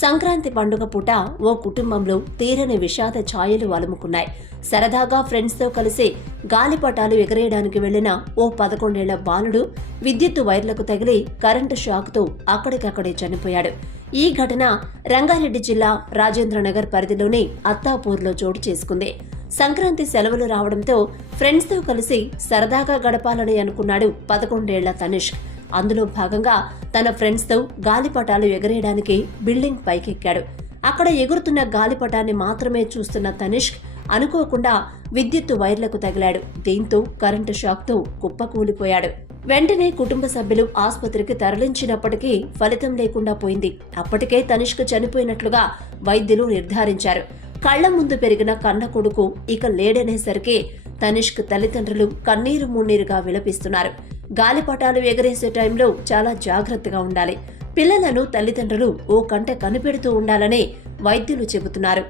సంక్రాంతి పండుగ పూట ఓ కుటుంబంలో తీరని విషాద ఛాయలు అలుముకున్నాయి. సరదాగా ఫ్రెండ్స్తో కలిసి గాలిపటాలు ఎగరేయడానికి వెళ్లిన ఓ 11 ఏళ్ల బాలుడు విద్యుత్తు వైర్లకు తగిలి కరెంటు షాక్తో అక్కడికక్కడే చనిపోయాడు. ఈ ఘటన రంగారెడ్డి జిల్లా రాజేంద్రనగర్ పరిధిలోని అత్తాపూర్లో చోటు చేసుకుంది. సంక్రాంతి సెలవులు రావడంతో ఫ్రెండ్స్తో కలిసి సరదాగా గడపాలని అనుకున్నాడు 11 ఏళ్ల తనిష్క్. అందులో భాగంగా తన ఫ్రెండ్స్తో గాలిపటాలు ఎగరేయడానికి బిల్డింగ్ పైకెక్కాడు. అక్కడ ఎగురుతున్న గాలిపటాన్ని మాత్రమే చూస్తున్న తనిష్క్ అనుకోకుండా విద్యుత్తు వైర్లకు తగిలాడు. దీంతో కరెంటు షాక్తో కుప్పకూలిపోయాడు. వెంటనే కుటుంబ సభ్యులు ఆసుపత్రికి తరలించినప్పటికీ ఫలితం లేకుండా పోయింది. అప్పటికే తనిష్క్ చనిపోయినట్లుగా వైద్యులు నిర్ధారించారు. కళ్ల ముందు పెరిగిన కన్న కొడుకు ఇక లేడనేసరికి తనిష్క్ తల్లిదండ్రులు కన్నీరు మున్నీరుగా విలపిస్తున్నారు. గాలిపటాలు ఎగరేసే టైంలో చాలా జాగ్రత్తగా ఉండాలి. పిల్లలను తల్లిదండ్రులు ఓ కంట కనిపెడుతూ ఉండాలని వైద్యులు చెబుతున్నారు.